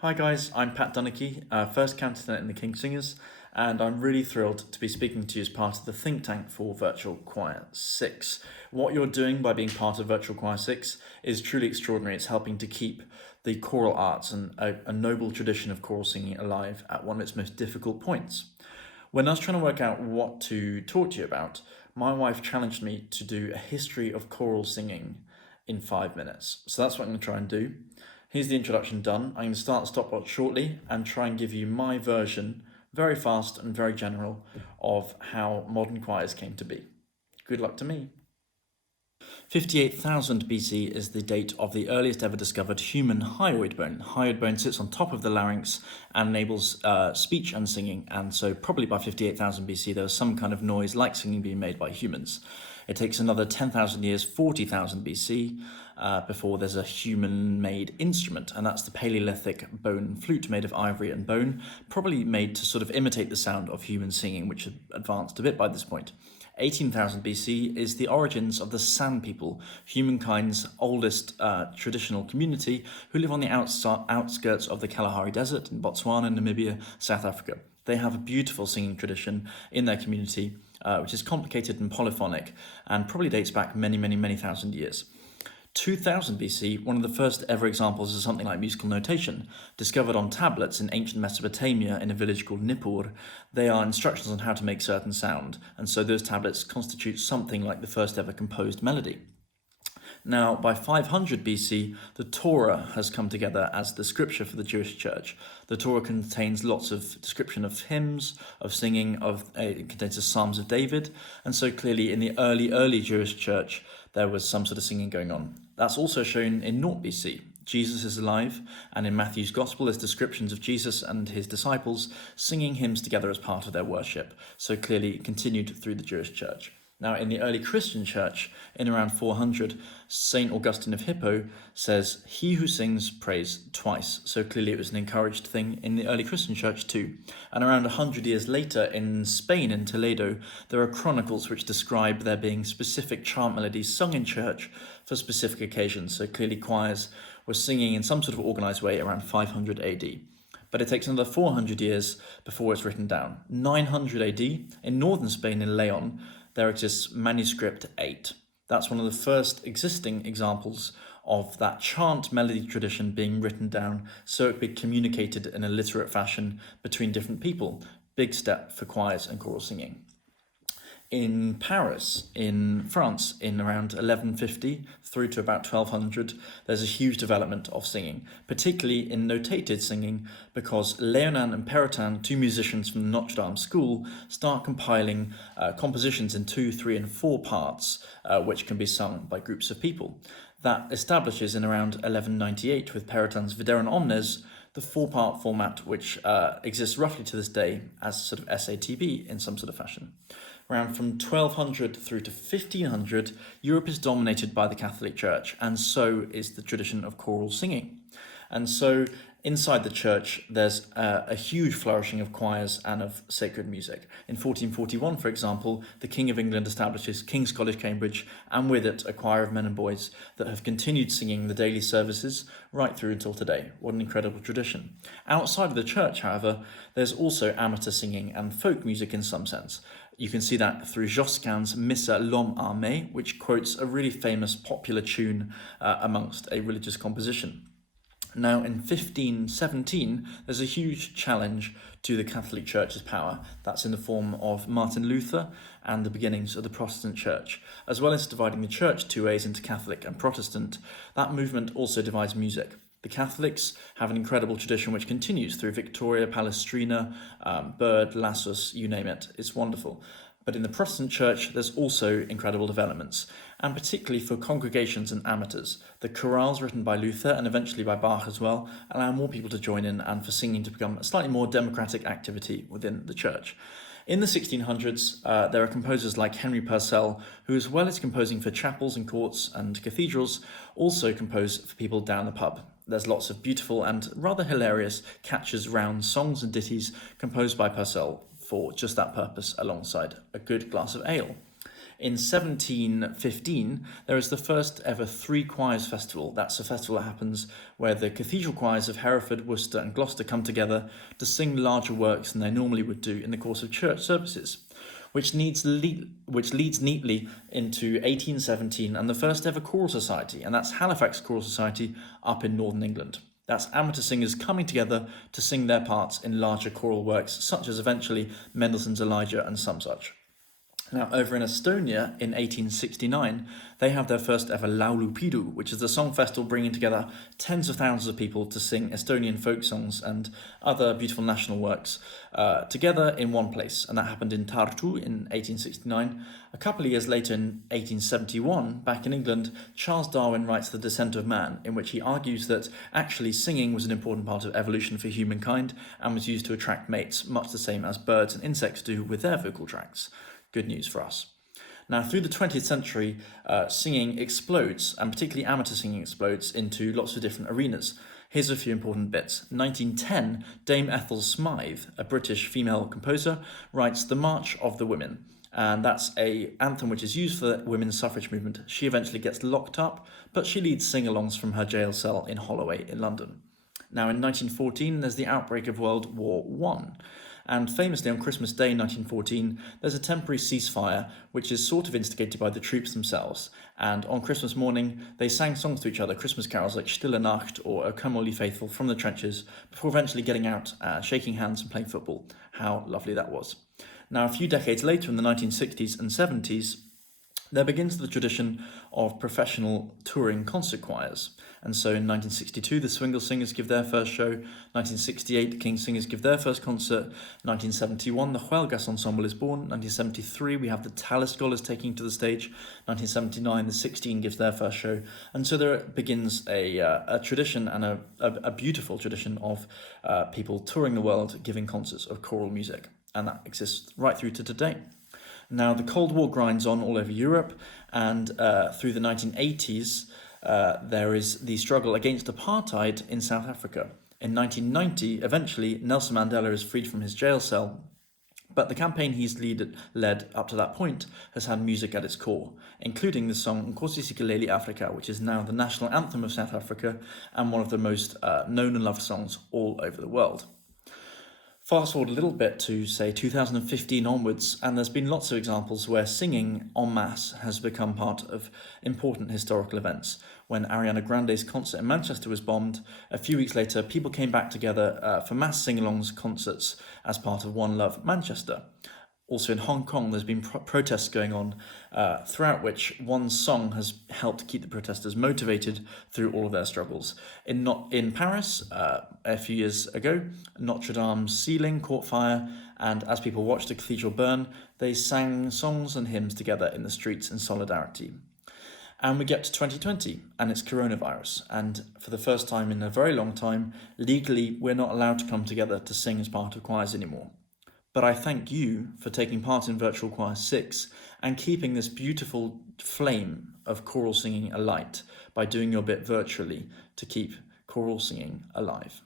Hi guys, I'm Pat Dunachie, first counter-tenor in the King Singers, and I'm really thrilled to be speaking to you as part of the think tank for Virtual Choir 6. What you're doing by being part of Virtual Choir 6 is truly extraordinary. It's helping to keep the choral arts and a noble tradition of choral singing alive at one of its most difficult points. When I was trying to work out what to talk to you about, my wife challenged me to do a history of choral singing in 5 minutes. So that's what I'm going to try and do. Here's the introduction done. I'm going to start the stopwatch shortly and try and give you my version, very fast and very general, of how modern choirs came to be. Good luck to me. 58,000 BC is the date of the earliest ever discovered human hyoid bone. Hyoid bone sits on top of the larynx and enables speech and singing, and so probably by 58,000 BC there was some kind of noise like singing being made by humans. It takes another 10,000 years, 40,000 BC, before there's a human-made instrument, and that's the Paleolithic bone flute made of ivory and bone, probably made to sort of imitate the sound of human singing, which had advanced a bit by this point. 18,000 BC is the origins of the San people, humankind's oldest traditional community who live on the outskirts of the Kalahari Desert in Botswana, Namibia, South Africa. They have a beautiful singing tradition in their community, which is complicated and polyphonic and probably dates back many thousand years. 2000 BC, one of the first ever examples of something like musical notation, discovered on tablets in ancient Mesopotamia in a village called Nippur. They are instructions on how to make certain sound, and so those tablets constitute something like the first ever composed melody. Now, by 500 BC, the Torah has come together as the scripture for the Jewish church. The Torah contains lots of description of hymns, of singing, it contains the Psalms of David, and so clearly in the early Jewish church, there was some sort of singing going on. That's also shown in 0 BC. Jesus is alive, and in Matthew's Gospel there's descriptions of Jesus and his disciples singing hymns together as part of their worship, so clearly continued through the Jewish church. Now, in the early Christian church, in around 400, St. Augustine of Hippo says, "He who sings prays twice." So clearly it was an encouraged thing in the early Christian church too. And around 100 years later, in Spain, in Toledo, there are chronicles which describe there being specific chant melodies sung in church for specific occasions. So clearly choirs were singing in some sort of organised way around 500 AD. But it takes another 400 years before it's written down. 900 AD, in northern Spain, in Leon, there exists manuscript 8. That's one of the first existing examples of that chant melody tradition being written down so it could be communicated in a literate fashion between different people. Big step for choirs and choral singing. In Paris, in France, in around 1150 through to about 1200, there's a huge development of singing, particularly in notated singing, because Léonin and Perotin, two musicians from the Notre Dame school, start compiling compositions in 2, 3, and 4 parts, which can be sung by groups of people. That establishes in around 1198 with Perotin's Videron Omnes the 4-part format, which exists roughly to this day as sort of SATB in some sort of fashion. Around from 1200 through to 1500, Europe is dominated by the Catholic Church, and so is the tradition of choral singing. And so inside the church, there's a huge flourishing of choirs and of sacred music. In 1441, for example, the King of England establishes King's College, Cambridge, and with it a choir of men and boys that have continued singing the daily services right through until today. What an incredible tradition. Outside of the church, however, there's also amateur singing and folk music in some sense. You can see that through Josquin's Missa l'Homme Armé, which quotes a really famous popular tune amongst a religious composition. Now, in 1517, there's a huge challenge to the Catholic Church's power. That's in the form of Martin Luther and the beginnings of the Protestant Church. As well as dividing the Church two ways into Catholic and Protestant, that movement also divides music. The Catholics have an incredible tradition which continues through Victoria, Palestrina, Byrd, Lassus, you name it. It's wonderful. But in the Protestant Church, there's also incredible developments, and particularly for congregations and amateurs. The chorales written by Luther and eventually by Bach as well allow more people to join in and for singing to become a slightly more democratic activity within the church. In the 1600s, there are composers like Henry Purcell, who, as well as composing for chapels and courts and cathedrals, also compose for people down the pub. There's lots of beautiful and rather hilarious catches round songs and ditties composed by Purcell for just that purpose alongside a good glass of ale. In 1715, there is the first ever Three Choirs Festival. That's a festival that happens where the cathedral choirs of Hereford, Worcester and Gloucester come together to sing larger works than they normally would do in the course of church services, which leads neatly into 1817 and the first ever choral society, and that's Halifax Choral Society up in northern England. That's amateur singers coming together to sing their parts in larger choral works, such as eventually Mendelssohn's Elijah and some such. Now, over in Estonia in 1869, they have their first ever Laulupidu, which is the song festival bringing together tens of thousands of people to sing Estonian folk songs and other beautiful national works together in one place. And that happened in Tartu in 1869. A couple of years later, in 1871, back in England, Charles Darwin writes The Descent of Man, in which he argues that actually singing was an important part of evolution for humankind and was used to attract mates, much the same as birds and insects do with their vocal tracts. Good news for us. Now, through the 20th century, singing explodes, and particularly amateur singing explodes into lots of different arenas. Here's a few important bits. 1910, Dame Ethel Smythe, a British female composer, writes The March of the Women, and that's an anthem which is used for the women's suffrage movement. She eventually gets locked up, but she leads sing-alongs from her jail cell in Holloway in London. Now, in 1914, there's the outbreak of World War I. And famously on Christmas Day 1914, there's a temporary ceasefire, which is sort of instigated by the troops themselves. And on Christmas morning, they sang songs to each other, Christmas carols like Stille Nacht or O Come All Ye Faithful from the trenches, before eventually getting out, shaking hands and playing football. How lovely that was. Now, a few decades later, in the 1960s and 70s, there begins the tradition of professional touring concert choirs. And so in 1962, the Swingle Singers give their first show. 1968, the King Singers give their first concert. 1971, the Huelgas Ensemble is born. 1973, we have the Tallis Scholars taking to the stage. 1979, the 16 gives their first show. And so there begins a tradition, and a beautiful tradition of people touring the world giving concerts of choral music. And that exists right through to today. Now, the Cold War grinds on all over Europe, and through the 1980s, there is the struggle against apartheid in South Africa. In 1990, eventually, Nelson Mandela is freed from his jail cell, but the campaign he's led up to that point has had music at its core, including the song Nkosi Sikelel' Afrika, which is now the national anthem of South Africa and one of the most known and loved songs all over the world. Fast forward a little bit to, say, 2015 onwards, and there's been lots of examples where singing en masse has become part of important historical events. When Ariana Grande's concert in Manchester was bombed, a few weeks later, people came back together for mass sing-alongs concerts as part of One Love Manchester. Also in Hong Kong, there's been protests going on, throughout which one song has helped keep the protesters motivated through all of their struggles. In Paris, a few years ago, Notre Dame's ceiling caught fire, and as people watched the cathedral burn, they sang songs and hymns together in the streets in solidarity. And we get to 2020, and it's coronavirus, and for the first time in a very long time, legally, we're not allowed to come together to sing as part of choirs anymore. But I thank you for taking part in Virtual Choir 6 and keeping this beautiful flame of choral singing alight by doing your bit virtually to keep choral singing alive.